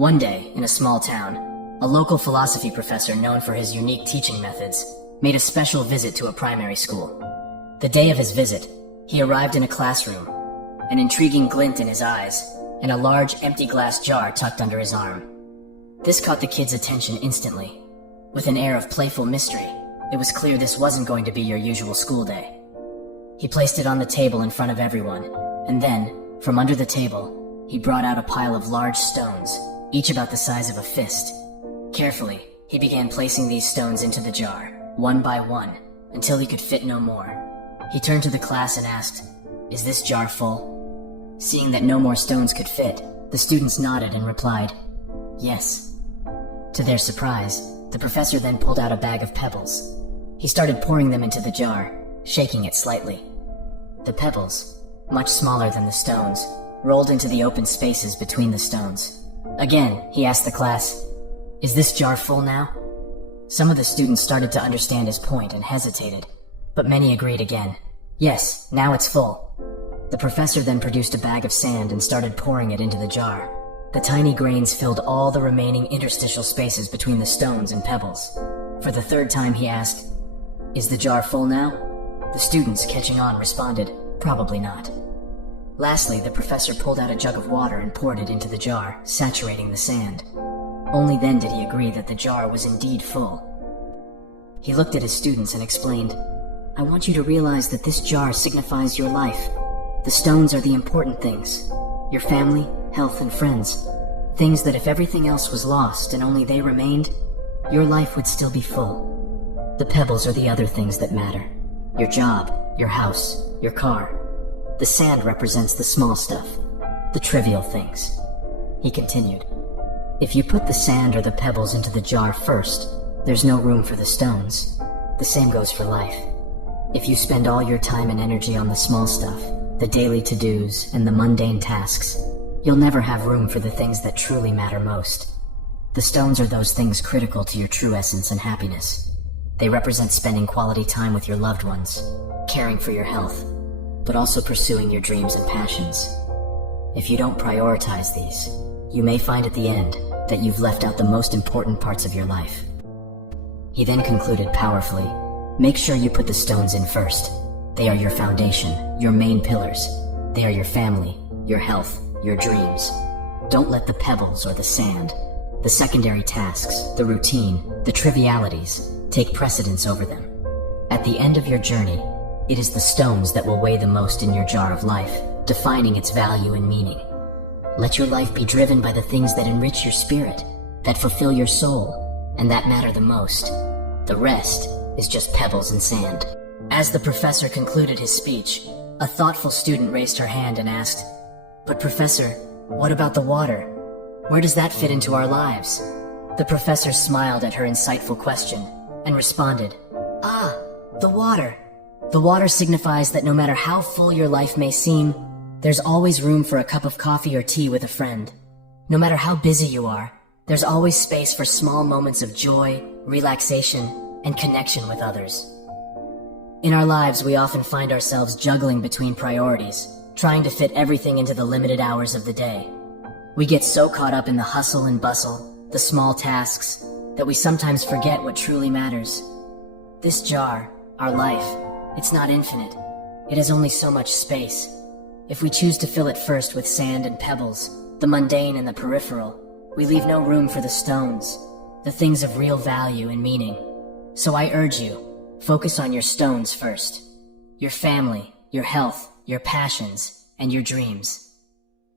One day, in a small town, a local philosophy professor known for his unique teaching methods made a special visit to a primary school. The day of his visit, he arrived in a classroom, an intriguing glint in his eyes, and a large empty glass jar tucked under his arm. This caught the kids' attention instantly. With an air of playful mystery, it was clear this wasn't going to be your usual school day. He placed it on the table in front of everyone, and then, from under the table, he brought out a pile of large stones, each about the size of a fist. Carefully, he began placing these stones into the jar, one by one, until he could fit no more. He turned to the class and asked, "Is this jar full?" Seeing that no more stones could fit, the students nodded and replied, "Yes." To their surprise, the professor then pulled out a bag of pebbles. He started pouring them into the jar, shaking it slightly. The pebbles, much smaller than the stones, rolled into the open spaces between the stones. Again, he asked the class, "Is this jar full now?" Some of the students started to understand his point and hesitated, but many agreed again. "Yes, now it's full." The professor then produced a bag of sand and started pouring it into the jar. The tiny grains filled all the remaining interstitial spaces between the stones and pebbles. For the third time he asked, "Is the jar full now?" The students, catching on, responded, "Probably not." Lastly, the professor pulled out a jug of water and poured it into the jar, saturating the sand. Only then did he agree that the jar was indeed full. He looked at his students and explained, "I want you to realize that this jar signifies your life. The stones are the important things. Your family, health, and friends. Things that if everything else was lost and only they remained, your life would still be full. The pebbles are the other things that matter. Your job, your house, your car. The sand represents the small stuff, the trivial things." He continued, "If you put the sand or the pebbles into the jar first, there's no room for the stones. The same goes for life. If you spend all your time and energy on the small stuff, the daily to-dos, and the mundane tasks, you'll never have room for the things that truly matter most. The stones are those things critical to your true essence and happiness. They represent spending quality time with your loved ones, caring for your health, but also pursuing your dreams and passions. If you don't prioritize these, you may find at the end that you've left out the most important parts of your life." He then concluded powerfully, "Make sure you put the stones in first. They are your foundation, your main pillars. They are your family, your health, your dreams. Don't let the pebbles or the sand, the secondary tasks, the routine, the trivialities, take precedence over them. At the end of your journey, it is the stones that will weigh the most in your jar of life, defining its value and meaning. Let your life be driven by the things that enrich your spirit, that fulfill your soul, and that matter the most. The rest is just pebbles and sand." As the professor concluded his speech, a thoughtful student raised her hand and asked, "But Professor, what about the water? Where does that fit into our lives?" The professor smiled at her insightful question and responded, "Ah, the water. The water signifies that no matter how full your life may seem, there's always room for a cup of coffee or tea with a friend. No matter how busy you are, there's always space for small moments of joy, relaxation, and connection with others." In our lives, we often find ourselves juggling between priorities, trying to fit everything into the limited hours of the day. We get so caught up in the hustle and bustle, the small tasks, that we sometimes forget what truly matters. This jar, our life, it's not infinite. It has only so much space. If we choose to fill it first with sand and pebbles, the mundane and the peripheral, we leave no room for the stones, the things of real value and meaning. So I urge you, focus on your stones first. Your family, your health, your passions, and your dreams.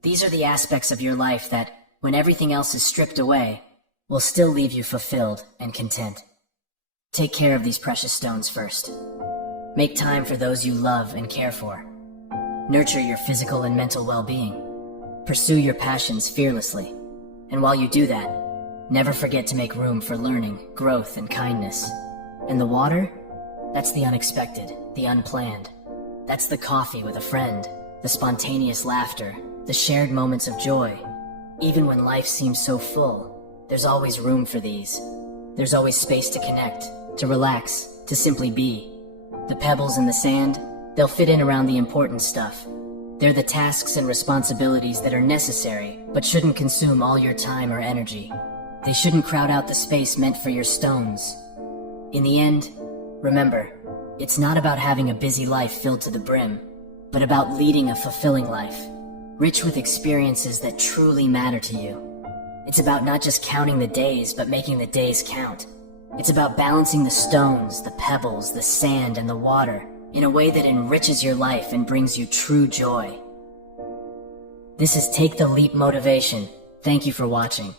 These are the aspects of your life that, when everything else is stripped away, will still leave you fulfilled and content. Take care of these precious stones first. Make time for those you love and care for. Nurture your physical and mental well-being. Pursue your passions fearlessly. And while you do that, never forget to make room for learning, growth, and kindness. And the water? That's the unexpected, the unplanned. That's the coffee with a friend, the spontaneous laughter, the shared moments of joy. Even when life seems so full, there's always room for these. There's always space to connect, to relax, to simply be. The pebbles in the sand, they'll fit in around the important stuff. They're the tasks and responsibilities that are necessary, but shouldn't consume all your time or energy. They shouldn't crowd out the space meant for your stones. In the end, remember, it's not about having a busy life filled to the brim, but about leading a fulfilling life, rich with experiences that truly matter to you. It's about not just counting the days, but making the days count. It's about balancing the stones, the pebbles, the sand, and the water in a way that enriches your life and brings you true joy. This is Take the Leap Motivation. Thank you for watching.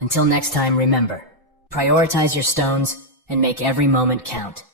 Until next time, remember, prioritize your stones and make every moment count.